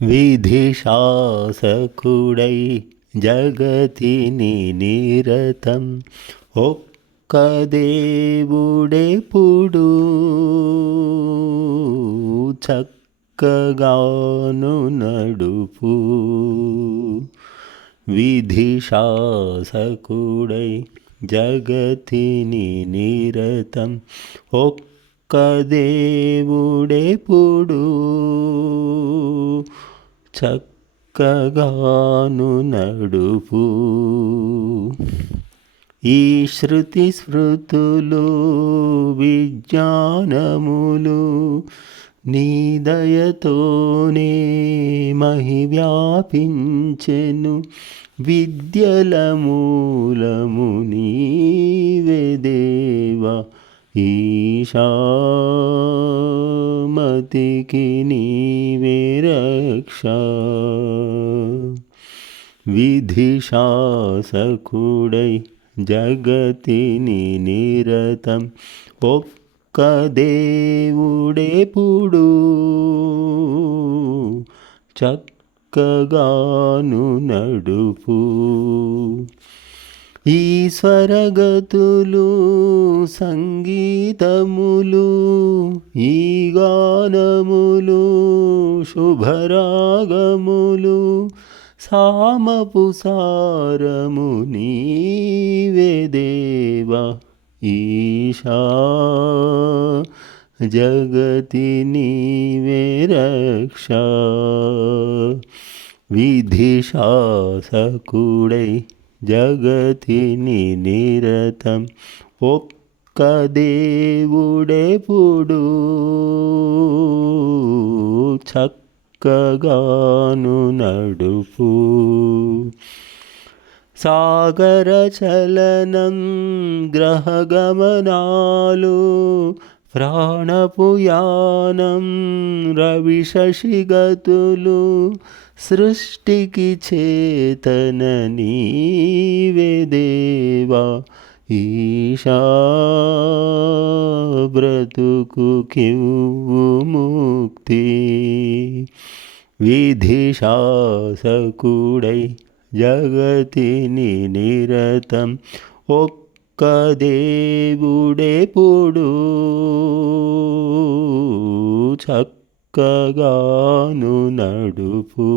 విధిశాసకుడై జగతిని నిరతం ఒక్క దేవుడెప్పుడు చక్కగాను నడుపు విధిశాసకుడై జగతిని నిరతం ఒక్క దేవుడెప్పుడు చక్కగాను నడుపు. ఈ శృతి స్మృతులు విజ్ఞానములు నీ దయతోనే మహి వ్యాపించెను విద్యల మూలము నీవే దేవా. ఈశామతికి నీవే రక్ష. విధిశాసకుడై జగతిని నిరతం ఒక్క దేవుడేపుడు చక్కగాను నడుపు. ఈశ్వరగతులు సంగీతములు ఈ గానములు శుభరాగములు సామపు సారము నీవే దేవా ఈశా. జగతి నీవే రక్ష. విధిశాసకుడై జగతిని నిరతం ఒక్క దేవుడెప్పుడు చక్కగాను నడుపు. సాగర చలనం గ్రహగమనాలు ప్రాణపుయానం రవి శశిగతులు సృష్టికి చేతన నీవేదేవా ఈశా బ్రతుకు కివ్వు ముక్తి విధిశాసకుడై జగతిని నిరతం ఒక్క దేవుడెప్పుడు చక్కగాను నడుపు.